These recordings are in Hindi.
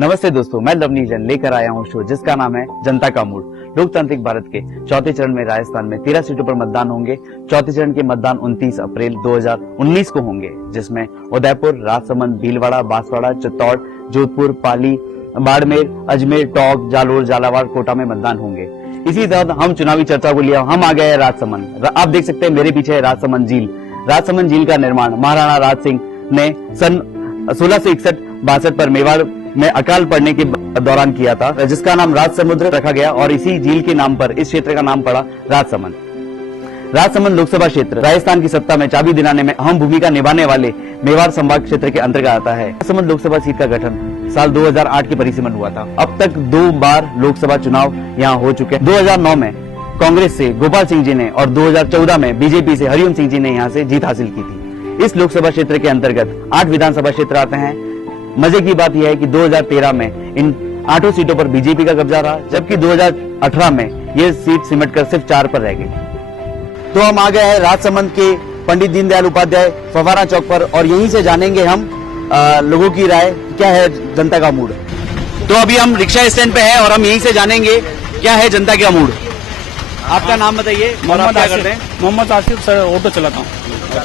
नमस्ते दोस्तों, मैं लवनी जैन लेकर आया हूँ शो जिसका नाम है जनता का मूड। लोकतांत्रिक भारत के चौथे चरण में राजस्थान में 13 सीटों पर मतदान होंगे। चौथे चरण के मतदान 29 अप्रैल 2019 को होंगे, जिसमें उदयपुर, राजसमंद, भीलवाड़ा, बांसवाड़ा, चित्तौड़, जोधपुर, पाली, बाड़मेर, अजमेर, टोंक, जालोर, झालावाड़, कोटा में मतदान होंगे। इसी तरह हम चुनावी चर्चा को लिया हम आ गए हैं राजसमंद। आप देख सकते हैं मेरे पीछे है राजसमंद झील। राजसमंद झील का निर्माण महाराणा राज सिंह ने सन 1661-62 पर मेवाड़ में अकाल पड़ने के दौरान किया था, जिसका नाम राज समुद्र रखा गया और इसी झील के नाम पर इस क्षेत्र का नाम पड़ा राजसमंद। राजसमंद लोकसभा क्षेत्र राजस्थान की सत्ता में चाबी दिलाने में अहम भूमिका निभाने वाले मेवाड़ संभाग क्षेत्र के अंतर्गत आता है। राजसमंद लोकसभा सीट का गठन साल 2008 के परिसीमन हुआ था। अब तक 2 बार लोकसभा चुनाव यहाँ हो चुके हैं। 2009 में कांग्रेस से गोपाल सिंह जी ने और 2014 में बीजेपी से हरिओम सिंह जी ने यहाँ से जीत हासिल की थी। इस लोकसभा क्षेत्र के अंतर्गत 8 विधानसभा क्षेत्र आते हैं। मजे की बात यह है कि 2013 में इन 8 सीटों पर बीजेपी का कब्जा रहा, जबकि 2018 में ये सीट सिमटकर सिर्फ 4 पर रह गई। तो हम आ गए हैं राजसमंद के पंडित दीनदयाल उपाध्याय फव्वारा चौक पर और यहीं से जानेंगे हम लोगों की राय, क्या है जनता का मूड। तो अभी हम रिक्शा स्टैंड पे हैं और हम यहीं से जानेंगे क्या है जनता का मूड। आपका नाम बताइए और आप क्या करते हैं? मोहम्मद आसिफ सर, ऑटो चलाता हूँ।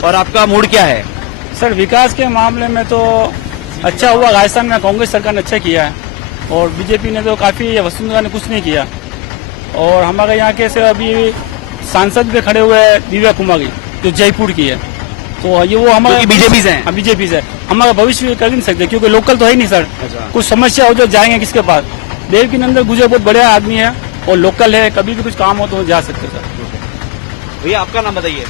और आपका मूड क्या है? सर विकास के मामले में तो अच्छा हुआ, राजस्थान में कांग्रेस सरकार ने अच्छा किया है और बीजेपी ने तो काफी, वसुंधरा ने कुछ नहीं किया। और हमारे यहाँ के से अभी सांसद भी खड़े हुए हैं दिव्या कुमारी, जो जयपुर की है। तो ये वो हमारे बीजेपी से हैं? बीजेपी से हमारा भविष्य कर नहीं सकते क्योंकि लोकल तो है नहीं सर। कुछ समस्या हो जो जाएंगे किसके पास? देव की नंदन गुजर बहुत बढ़िया आदमी है और लोकल है, कभी भी कुछ काम हो तो जा सकते सर। भैया आपका नाम बताइए।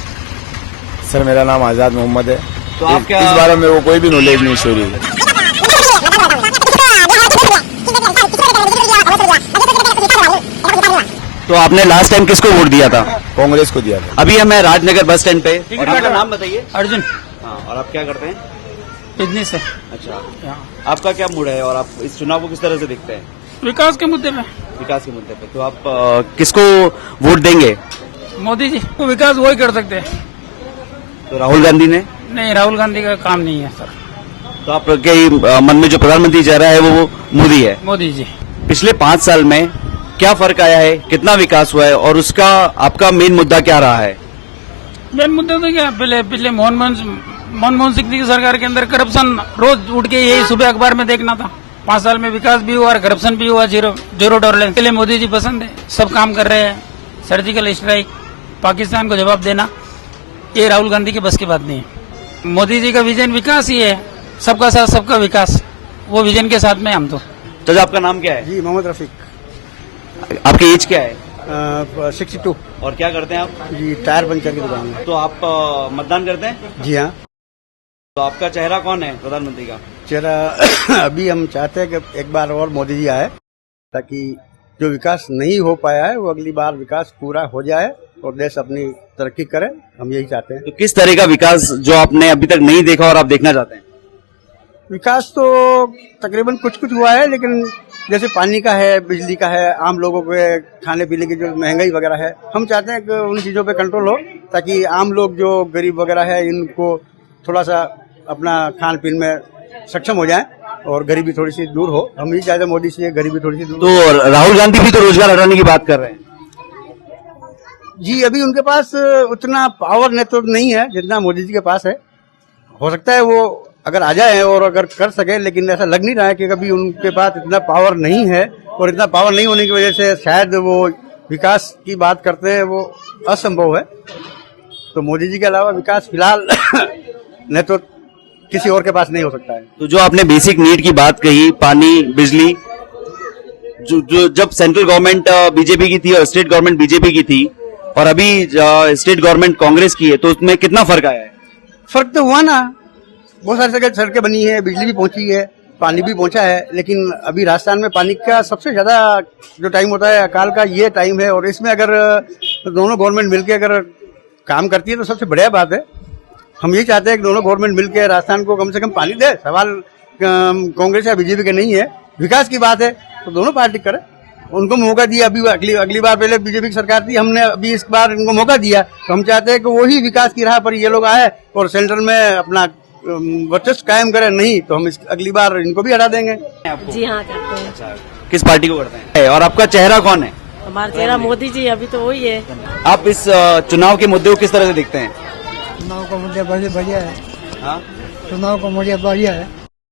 सर मेरा नाम आजाद मोहम्मद है। तो आप क्या इस बारे में वो कोई भी नॉलेज नहीं छोड़ी। तो आपने लास्ट टाइम किसको वोट दिया था? कांग्रेस को दिया था। अभी हमें राजनगर बस स्टैंड पे। और आपका नाम बताइए। अर्जुन। हाँ, और आप क्या करते हैं? बिजनेस है। अच्छा, आपका क्या मूड है और आप इस चुनाव को किस तरह से देखते हैं? विकास के मुद्दे पे। विकास के मुद्दे पे तो आप किसको वोट देंगे? मोदी जी को विकास वही कर सकते हैं। तो राहुल गांधी ने? नहीं, राहुल गांधी का काम नहीं है सर। तो आपके मन में जो प्रधानमंत्री चेहरा है वो मोदी है? मोदी जी। पिछले 5 साल में क्या फर्क आया है, कितना विकास हुआ है और उसका आपका मेन मुद्दा क्या रहा है? मेन मुद्दा तो क्या, पिछले मनमोहन सिंह की सरकार के अंदर करप्शन रोज उठ के यही सुबह अखबार में देखना था। 5 साल में विकास भी हुआ और करप्शन भी हुआ, जीरो टॉलरेंस के लिए मोदी जी पसंद है। सब काम कर रहे हैं, सर्जिकल स्ट्राइक, पाकिस्तान को जवाब देना, ये राहुल गांधी की बस की बात नहीं है। मोदी जी का विजन विकास ही है, सबका साथ सबका विकास, वो विजन के साथ में हम तो। आपका नाम क्या है? जी मोहम्मद रफीक। आपकी एज क्या है? 62। और क्या करते हैं आप? जी टायर पंचर की दुकान है। तो आप मतदान करते हैं? जी हाँ। तो आपका चेहरा कौन है प्रधानमंत्री का? चेहरा अभी हम चाहते हैं कि एक बार और मोदी जी आए, ताकि जो विकास नहीं हो पाया है वो अगली बार विकास पूरा हो जाए और देश अपनी तरक्की करे। हम यही चाहते हैं। तो किस तरह का विकास जो आपने अभी तक नहीं देखा और आप देखना चाहते हैं? विकास तो तकरीबन कुछ हुआ है, लेकिन जैसे पानी का है, बिजली का है, आम लोगों के खाने पीने की जो महंगाई वगैरह है, हम चाहते हैं कि उन चीज़ों पे कंट्रोल हो, ताकि आम लोग जो गरीब वगैरह है इनको थोड़ा सा अपना खान पीन में सक्षम हो जाए और गरीबी थोड़ी सी दूर हो। हम यही चाहते हैं मोदी से गरीबी थोड़ी सी दूर। तो राहुल गांधी भी तो रोजगार हटाने की बात कर रहे हैं। जी अभी उनके पास उतना पावर नेतृत्व नहीं है जितना मोदी जी के पास है। हो सकता है वो अगर आ जाए और अगर कर सके, लेकिन ऐसा लग नहीं रहा है कि कभी उनके पास इतना पावर नहीं है। और इतना पावर नहीं होने की वजह से शायद वो विकास की बात करते हैं वो असंभव है। तो मोदी जी के अलावा विकास फिलहाल नेतृत्व किसी और के पास नहीं हो सकता है। तो जो आपने बेसिक नीड की बात कही, पानी, बिजली, जो जब सेंट्रल गवर्नमेंट बीजेपी की थी और स्टेट गवर्नमेंट बीजेपी की थी और अभी स्टेट गवर्नमेंट कांग्रेस की है, तो उसमें कितना फर्क आया है? फर्क तो हुआ ना, बहुत सारी जगह सड़कें बनी है, बिजली भी पहुंची है, पानी भी पहुंचा है। लेकिन अभी राजस्थान में पानी का सबसे ज्यादा जो टाइम होता है अकाल का, ये टाइम है। और इसमें अगर दोनों गवर्नमेंट मिलकर अगर काम करती है तो सबसे बढ़िया बात है। हम ये चाहते हैं कि दोनों गवर्नमेंट मिलकर राजस्थान को कम से कम पानी दे। सवाल कांग्रेस या बीजेपी के नहीं है, विकास की बात है, तो दोनों पार्टी करे। उनको मौका दिया, अभी अगली बार पहले बीजेपी की सरकार थी, हमने अभी इस बार इनको मौका दिया, तो हम चाहते हैं कि वही विकास की राह पर ये लोग आए और सेंट्रल में अपना वर्चस्व कायम करें, नहीं तो हम अगली बार इनको भी हटा देंगे। आपको जी हाँ करते हैं। किस पार्टी को करते हैं और आपका चेहरा कौन है? हमारा चेहरा मोदी जी, अभी तो वही है। आप इस चुनाव के मुद्दे को किस तरह से देखते हैं? चुनाव का मुद्दा बढ़िया है। हाँ? चुनाव का मुद्दा बढ़िया है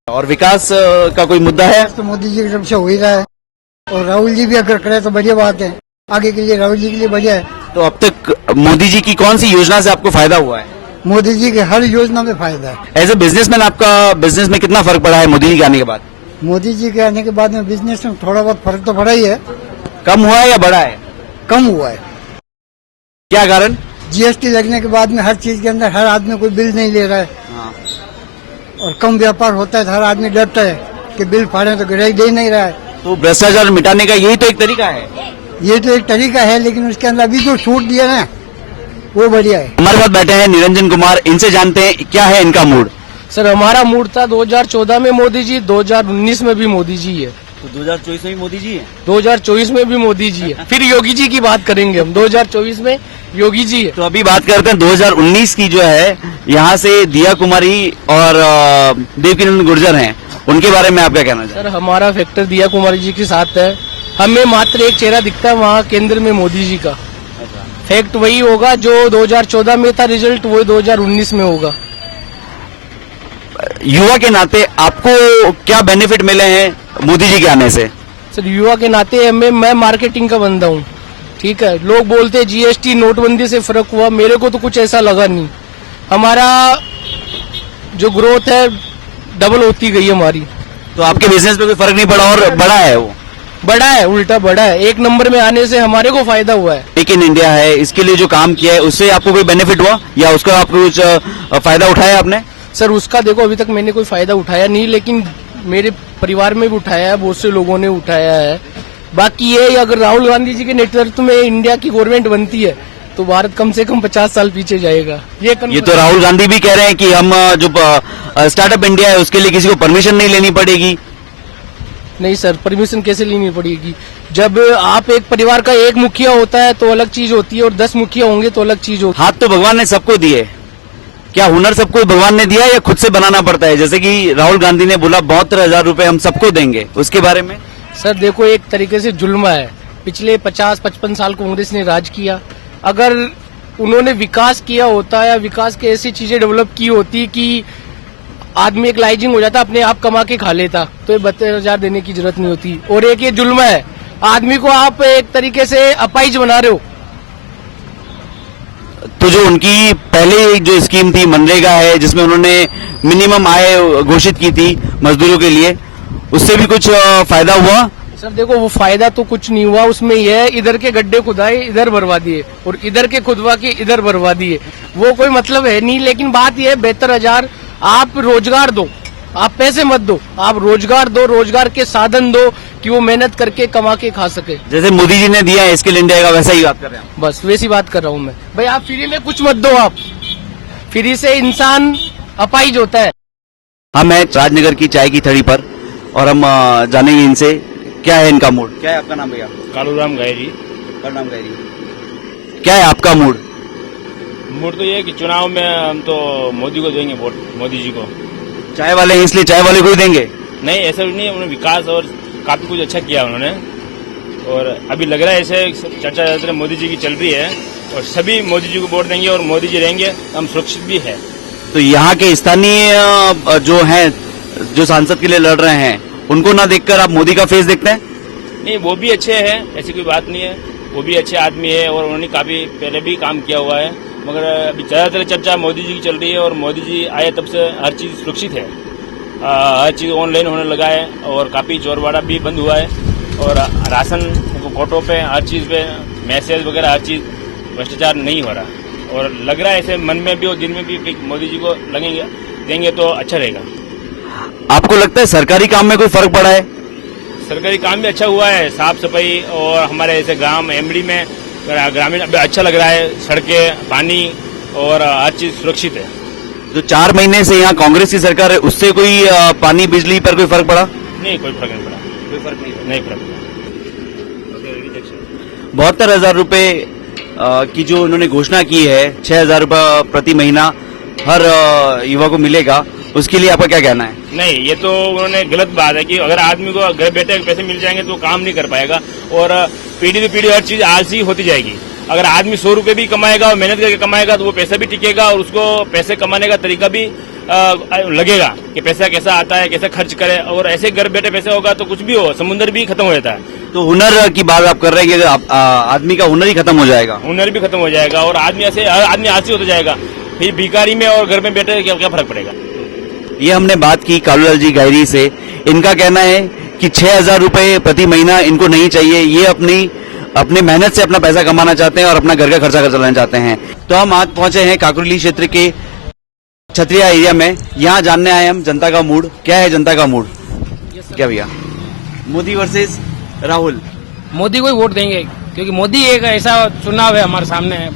और विकास का कोई मुद्दा है? तो मोदी जी की तरफ से हो ही रहा है, और राहुल जी भी अगर करे तो बढ़िया बात है। आगे के लिए राहुल जी के लिए बढ़िया है। तो अब तक मोदी जी की कौन सी योजना से आपको फायदा हुआ है? मोदी जी के हर योजना में फायदा है। एज ए बिजनेसमैन आपका बिजनेस में कितना फर्क पड़ा है मोदी जी के आने के बाद? मोदी जी के आने के बाद में बिजनेस में थोड़ा बहुत फर्क तो पड़ा ही है। कम हुआ है या बढ़ा है? कम हुआ है। क्या कारण? जीएसटी लगने के बाद में हर चीज के अंदर हर आदमी कोई बिल नहीं ले रहा है, हाँ। और कम व्यापार होता है तो हर आदमी डरता है कि बिल फाड़े तो ग्राहक दे नहीं रहा है। तो भ्रष्टाचार मिटाने का यही तो एक तरीका है। ये तो एक तरीका है, लेकिन उसके अंदर अभी जो छूट दिया ना वो बढ़िया है। हमारे साथ बैठे हैं निरंजन कुमार, इनसे जानते हैं क्या है इनका मूड। सर हमारा मूड था 2014 में मोदी जी, 2019 में भी मोदी जी है, तो 2024 में भी मोदी जी है। 2024 में भी मोदी जी है, फिर योगी जी की बात करेंगे हम। 2024 में योगी जी है। तो अभी बात करते हैं 2019 की, जो है यहाँ से दिया कुमारी और देवकीनंदन गुर्जर हैं, उनके बारे में आप क्या कहना चाहते सर हमारा फैक्टर दिया कुमारी जी के साथ है। हमें मात्र एक चेहरा दिखता है वहाँ केंद्र में मोदी जी का। फैक्ट वही होगा जो 2014 में था, रिजल्ट वही 2019 में होगा। हैं? युवा के नाते आपको क्या बेनिफिट मिले हैं मोदी जी के आने से? सर युवा के नाते मैं मार्केटिंग का बंदा हूँ, ठीक है। लोग बोलते जीएसटी नोटबंदी से फर्क हुआ, मेरे को तो कुछ ऐसा लगा नहीं। हमारा जो ग्रोथ है डबल होती गई हमारी। तो आपके बिजनेस पे कोई फर्क नहीं पड़ा और बड़ा है वो? बड़ा है, उल्टा बड़ा है। एक नंबर में आने से हमारे को फायदा हुआ है। मेक इन इंडिया है, इसके लिए जो काम किया है उससे आपको कोई बेनिफिट हुआ या उसका आपको कुछ फायदा उठाया आपने? सर उसका देखो अभी तक मैंने कोई फायदा उठाया नहीं, लेकिन मेरे परिवार में भी उठाया है, बहुत से लोगों ने उठाया है। बाकी ये अगर राहुल गांधी जी के नेतृत्व में इंडिया की गवर्नमेंट बनती है तो भारत कम से कम 50 साल पीछे जाएगा। ये तो राहुल गांधी भी कह रहे हैं कि हम जो स्टार्टअप इंडिया है उसके लिए किसी को परमिशन नहीं लेनी पड़ेगी। नहीं सर, परमिशन कैसे लेनी पड़ेगी? जब आप एक परिवार का एक मुखिया होता है तो अलग चीज होती है, और 10 मुखिया होंगे तो अलग चीज होती है। हाथ तो भगवान ने सबको दिए, क्या हुनर सबको भगवान ने दिया या खुद से बनाना पड़ता है? जैसे कि राहुल गांधी ने बोला 72,000 रुपए हम सबको देंगे, उसके बारे में? सर देखो एक तरीके से जुल्म है। पिछले 50-55 साल कांग्रेस ने राज किया। अगर उन्होंने विकास किया होता या विकास के ऐसी चीजें डेवलप की होती कि आदमी एक लाइजिंग हो जाता, अपने आप कमा के खा लेता, तो ये 72,000 देने की जरूरत नहीं होती। और एक ये जुल्म है, आदमी को आप एक तरीके से अपाइज बना रहे हो। तो जो उनकी पहले जो स्कीम थी मनरेगा है, जिसमें उन्होंने मिनिमम आय घोषित की थी मजदूरों के लिए, उससे भी कुछ फायदा हुआ? सर देखो वो फायदा तो कुछ नहीं हुआ। उसमें यह है इधर के गड्ढे खुदाए इधर भरवा दिए और इधर के खुदवा के इधर भरवा दिए, वो कोई मतलब है नहीं। लेकिन बात यह है 72,000 आप रोजगार दो, आप पैसे मत दो, आप रोजगार दो, रोजगार के साधन दो कि वो मेहनत करके कमा के खा सके। जैसे मोदी जी ने दिया है स्किल इंडिया का, वैसा ही बात कर रहे हैं? बस वैसी बात कर रहा हूँ मैं। भाई आप फ्री में कुछ मत दो, आप फ्री से इंसान अपाइज होता है। हम हैं राजनगर की चाय की थड़ी पर और हम जानेंगे इनसे क्या है इनका मूड। क्या है आपका नाम भैया? कालूराम गैरी। नाम गैरी। क्या है आपका मूड? मूड तो ये है कि चुनाव में हम तो मोदी को देंगे वोट, मोदी जी को। चाय वाले हैं इसलिए चाय वाले को ही देंगे? नहीं ऐसा भी नहीं है, उन्होंने विकास और काफी कुछ अच्छा किया उन्होंने। और अभी लग रहा है ऐसे चर्चा ज्यादातर मोदी जी की चल रही है और सभी मोदी जी को वोट देंगे और मोदी जी रहेंगे, हम सुरक्षित भी है। तो यहाँ के स्थानीय जो हैं, जो सांसद के लिए लड़ रहे हैं, उनको ना देखकर आप मोदी का फेस देखते हैं? नहीं वो भी अच्छे हैं, ऐसी कोई बात नहीं है, वो भी अच्छे आदमी है और उन्होंने काफी पहले भी काम किया हुआ है। मगर अभी ज्यादातर चर्चा मोदी जी की चल रही है और मोदी जी आए तब से हर चीज सुरक्षित है। हर चीज ऑनलाइन होने लगा है और काफी चोरबाड़ा भी बंद हुआ है और राशन कोटों पे हर चीज पे मैसेज वगैरह हर चीज भ्रष्टाचार नहीं हो रहा। और लग रहा है ऐसे मन में भी और दिन में भी मोदी जी को लगेंगे देंगे तो अच्छा रहेगा। आपको लगता है सरकारी काम में कोई फर्क पड़ा है? सरकारी काम भी अच्छा हुआ है, साफ सफाई और हमारे ऐसे गांव एमडी में ग्रामीण अभी अच्छा लग रहा है, सड़कें, पानी और हर चीज सुरक्षित है। जो 4 महीने से यहाँ कांग्रेस की सरकार है, उससे कोई पानी बिजली पर कोई फर्क पड़ा? नहीं कोई फर्क नहीं पड़ा, कोई फर्क नहीं फर्क पड़ा। 72,000 रुपए की जो उन्होंने घोषणा की है, 6,000 रुपए प्रति महीना हर युवा को मिलेगा, उसके लिए आपका क्या कहना है? नहीं, ये तो उन्होंने गलत बात है कि अगर आदमी को घर बैठे पैसे मिल जाएंगे तो काम नहीं कर पाएगा और पीढ़ी टू पीढ़ी हर चीज आलसी होती जाएगी। अगर आदमी 100 रुपए भी कमाएगा और मेहनत करके कमाएगा तो वो पैसा भी टिकेगा और उसको पैसे कमाने का तरीका भी लगेगा कि पैसा कैसा आता है, कैसे खर्च करे। और ऐसे घर बैठे पैसा होगा तो कुछ भी हो, समुद्र भी खत्म हो जाता है। तो हुनर की बात आप कर रहे हैं कि आदमी का हुनर ही खत्म हो जाएगा? हुनर भी खत्म हो जाएगा और आदमी आदमी आलसी होता जाएगा। फिर भिखारी में और घर में बैठे क्या फर्क पड़ेगा? ये हमने बात की कालूलाल जी गायरी से। इनका कहना है कि 6,000 रुपए प्रति महीना इनको नहीं चाहिए। ये अपनी मेहनत से अपना पैसा कमाना चाहते हैं और अपना घर का खर्चा कर चलाना चाहते हैं। तो हम आज पहुंचे हैं काकोली क्षेत्र के छतरिया एरिया में। यहाँ जानने आए हम जनता का मूड क्या है। जनता का मूड क्या भैया? मोदी वर्सेस राहुल। मोदी को ही वोट देंगे क्योंकि मोदी एक ऐसा चुनाव है हमारे सामने है।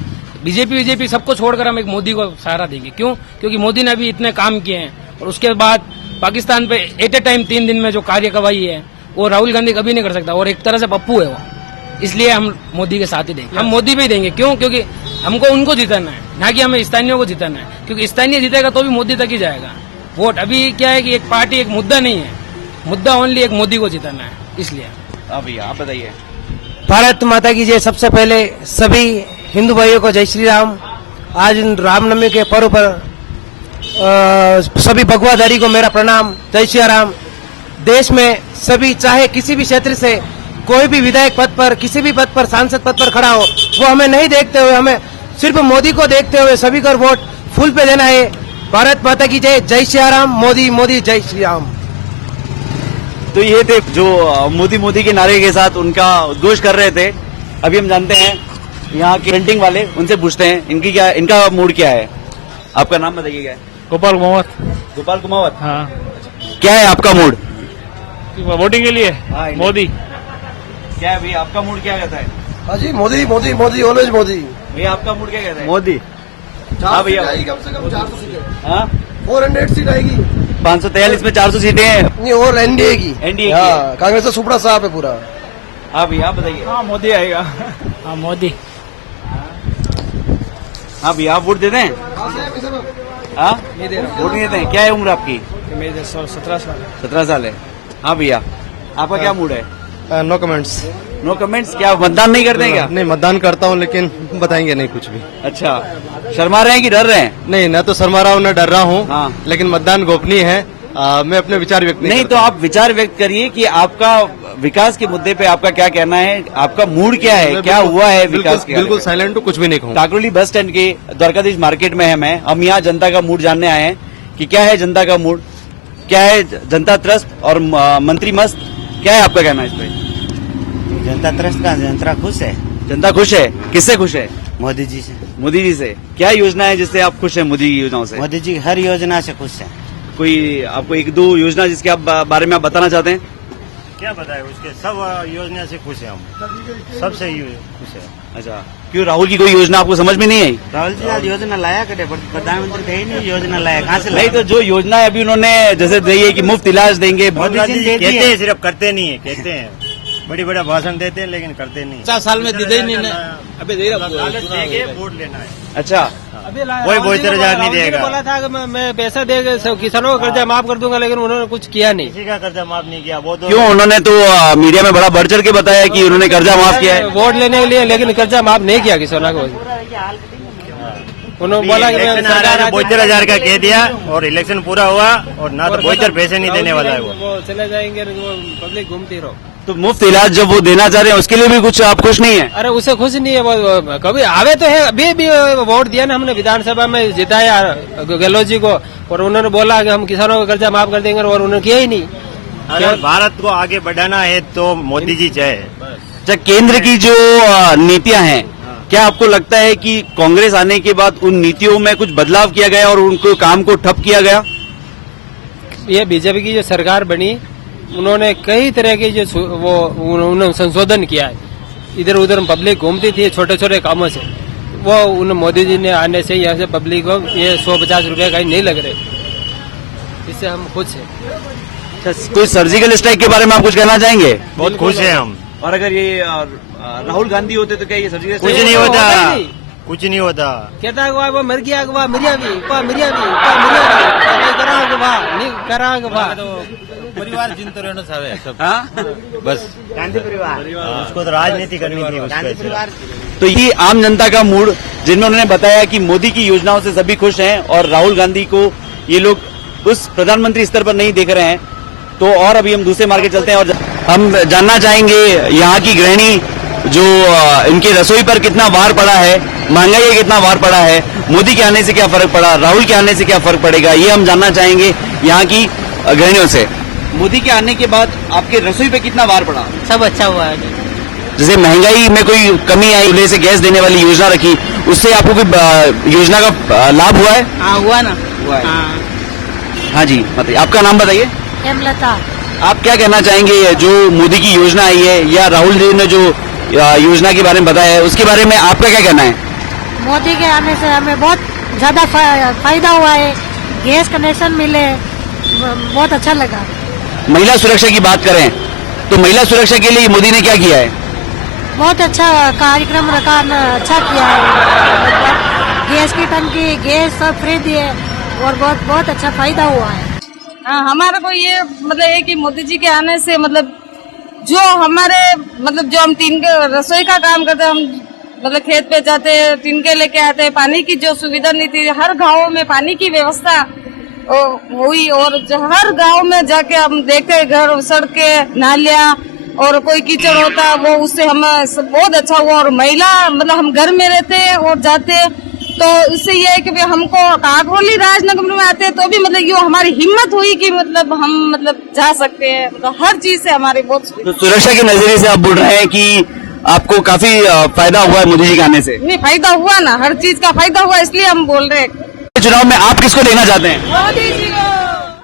बीजेपी सबको छोड़कर हम एक मोदी को सहारा देंगे। क्यों? क्योंकि मोदी ने अभी इतने काम किए हैं और उसके बाद पाकिस्तान पे एट ए टाइम 3 दिन में जो कार्य करवाई है वो राहुल गांधी कभी नहीं कर सकता और एक तरह से पप्पू है वो। इसलिए हम मोदी के साथ ही देंगे। हम मोदी पे ही देंगे। क्यों? क्योंकि हमको उनको जिताना है, ना कि हमें स्थानीयों को जिताना है। क्योंकि स्थानीय जीतेगा तो भी मोदी तक ही जाएगा वोट। अभी क्या है कि एक पार्टी एक मुद्दा नहीं है, मुद्दा ओनली एक मोदी को जिताना है। इसलिए भैया आप बताइए। भारत माता की जय। सबसे पहले सभी हिंदू भाइयों को जय श्री राम। आज रामनवमी के पर्व पर सभी भगवाधारी को मेरा प्रणाम, जय श्री राम। देश में सभी चाहे किसी भी क्षेत्र से कोई भी विधायक पद पर, किसी भी पद पर, सांसद पद पर खड़ा हो, वो हमें नहीं देखते हुए, हमें सिर्फ मोदी को देखते हुए सभी को वोट फुल पे देना है। भारत माता की जय। जय श्री राम। मोदी मोदी जय श्री राम। तो ये थे जो मोदी के नारे के साथ उनका उद्घोष कर रहे थे। अभी हम जानते हैं यहाँ के प्रिंटिंग वाले, उनसे पूछते हैं इनका मूड क्या है। आपका नाम बताइए क्या है? गोपाल कुमावत। गोपाल कुमावत। हाँ, क्या है आपका मूड? वोटिंग के लिए मोदी। क्या है भैया आपका मूड क्या कहता है? हाँ जी, मोदी मोदी मोदी ऑलवेज मोदी। भैया आपका मूड क्या कहता है? मोदी। हाँ भैया, कम से कम 400 सीटें। हाँ 400 सीट आएगी। 543 में 400 सीटें हैं। नहीं, और एनडीए की। एनडीए हाँ, कांग्रेस का सुपड़ा साहब है पूरा। हाँ भैया आप बताइए। हाँ, मोदी आएगा। हाँ मोदी। हाँ भैया आप वोट देते हैं? हाँ वोट नहीं देते हैं। क्या है उम्र आपकी? मेरे 17 साल। 17 साल है। हाँ भैया आपका क्या मूड है? No comments. No comments. क्या मतदान नहीं करते हैं क्या? नहीं, मतदान करता हूँ लेकिन बताएंगे नहीं कुछ भी। अच्छा, शर्मा रहे हैं कि डर रहे हैं? नहीं, न तो शर्मा रहा हूँ न डर रहा हूँ। हाँ। लेकिन मतदान गोपनीय है। मैं अपने विचार व्यक्त नहीं तो आप विचार व्यक्त करिए कि आपका विकास के मुद्दे पे आपका क्या कहना है, आपका मूड क्या है, क्या हुआ है विकास के? बिल्कुल साइलेंट हूँ, कुछ भी नहीं कहूँ। काकोली बस स्टैंड के द्वारकाधीश मार्केट में हम यहाँ जनता का मूड जानने आए हैं कि क्या है जनता का मूड, क्या है जनता त्रस्त और मंत्री मस्त। क्या है आपका कहना इस पे? जनता त्रस्त का जनता खुश है। जनता खुश है। किससे खुश है? मोदी जी से। मोदी जी से। क्या योजना है जिससे आप खुश हैं मोदी की योजनाओं से? मोदी जी हर योजना से खुश है। कोई आपको 1-2 योजना जिसके आप बारे में आप बताना चाहते हैं? क्या बताए, उसके सब योजना से खुश है हम, सबसे खुश है। अच्छा, क्यों राहुल की कोई योजना आपको समझ में नहीं आई? राहुल जी आज योजना लाया करे, प्रधानमंत्री थे ही नहीं, योजना लाया कहाँ से? नहीं तो जो योजना है अभी उन्होंने जैसे दी है कि मुफ्त इलाज देंगे। मोदी जी कहते हैं, सिर्फ करते नहीं है। कहते हैं बड़ी बड़ा भाषण देते हैं लेकिन करते नहीं। 50 साल में दे ही नहीं। अभी वोट लेना है। अच्छा, कोई 72,000 नहीं देगा। बोला था कि मैं पैसा देगा किसानों का कर्जा माफ कर दूंगा, लेकिन उन्होंने कुछ किया नहीं। किसी का कर्जा माफ नहीं किया। वो तो क्यों? उन्होंने तो मीडिया में बड़ा बढ़ चढ़ के बताया कि उन्होंने कर्जा माफ किया है। वोट लेने के लिए, लेकिन कर्जा माफ नहीं किया किसानों को। उन्होंने बोला कि 72,000 का कह दिया और इलेक्शन पूरा हुआ और ना तो 72 पैसे नहीं देने वाला है वो। चले जाएंगे, पब्लिक घूमती रहो। तो मुफ्त इलाज जब वो देना चाह रहे हैं उसके लिए भी कुछ आप खुश नहीं है? अरे उससे खुश नहीं है वो। कभी आवे तो है, अभी भी वोट दिया ना हमने, विधानसभा में जिताया गहलोत जी को, और उन्होंने बोला कि हम किसानों का कर्जा माफ कर देंगे, और उन्होंने किया ही नहीं। अगर भारत को आगे बढ़ाना है तो मोदी जी चाहे। अच्छा, केंद्र की जो नीतियां हैं, क्या आपको लगता है कि कांग्रेस आने के बाद उन नीतियों में कुछ बदलाव किया गया और उनको काम को ठप किया गया? ये बीजेपी की जो सरकार बनी, उन्होंने कई तरह के जो उन्होंने संशोधन किया है। इधर उधर पब्लिक घूमती थी छोटे छोटे कामों से, वो उन मोदी जी ने आने से यहाँ से पब्लिक को ये 150 रुपए कहीं नहीं लग रहे। इससे हम खुश हैं। कोई सर्जिकल स्ट्राइक के बारे में आप कुछ कहना चाहेंगे? बहुत खुश हैं हम। और अगर ये राहुल गांधी होते तो क्या ये सर्जिकल कुछ नहीं होता, कुछ नहीं होता। कहता है वो मर गया वाह मिरिया भी नहीं करांग वाह परिवार जिन तो रहना चाहे सब बस गांधी परिवार उसको तो राजनीति करनी थी उसको। तो ये आम जनता का मूड, जिनमें उन्होंने बताया कि मोदी की योजनाओं से सभी खुश हैं और राहुल गांधी को ये लोग उस प्रधानमंत्री स्तर पर नहीं देख रहे हैं। तो और अभी हम दूसरे मार्केट चलते हैं और हम जानना चाहेंगे यहाँ की गृहिणी जो इनके रसोई पर कितना भार पड़ा है, महंगाई का कितना भार पड़ा है, मोदी के आने से क्या फर्क पड़ा, राहुल के आने से क्या फर्क पड़ेगा, ये हम जानना चाहेंगे यहाँ की गृहिणियों से। मोदी के आने के बाद आपके रसोई पे कितना भार पड़ा? सब अच्छा हुआ है। जैसे महंगाई में कोई कमी आई, चूल्हे से गैस देने वाली योजना रखी, उससे आपको कोई योजना का लाभ हुआ है? हाँ हुआ ना। हुआ है। हाँ जी, बताइए, आपका नाम बताइए। हेमलता। आप क्या कहना चाहेंगे जो मोदी की योजना आई है या राहुल जी ने जो योजना के बारे में बताया है, उसके बारे में आपका क्या कहना है? मोदी के आने से हमें बहुत ज्यादा फायदा हुआ है, गैस कनेक्शन मिले, बहुत अच्छा लगा। महिला सुरक्षा की बात करें तो महिला सुरक्षा के लिए मोदी ने क्या किया है? बहुत अच्छा कार्यक्रम रखा, अच्छा किया है। गैस की टंकी, गैस सब फ्री दिए और बहुत अच्छा फायदा हुआ है। हमारा को ये मतलब है कि मोदी जी के आने से मतलब जो हमारे मतलब जो हम टीन के रसोई का काम करते हैं, हम मतलब खेत पे जाते हैं, टीन के लेके आते हैं, पानी की जो सुविधा नहीं थी, हर गाँव में पानी की व्यवस्था हुई और हर गांव में जाके हम देखते घर, सड़कें, नालियां और कोई कीचड़ होता वो उससे हमें बहुत अच्छा हुआ। और महिला मतलब हम घर में रहते और जाते तो इससे ये है कि हमको काकोली राजनगर में आते हैं तो भी मतलब ये हमारी हिम्मत हुई कि मतलब हम मतलब जा सकते हैं, मतलब हर चीज से हमारी बहुत तो सुरक्षा के नजरिए से आप बोल रहे हैं कि आपको काफी फायदा हुआ है मोदी जी के आने से? नहीं, फायदा हुआ ना, हर चीज का फायदा हुआ, इसलिए हम बोल रहे हैं। चुनाव में आप किसको देना चाहते हैं? मोदी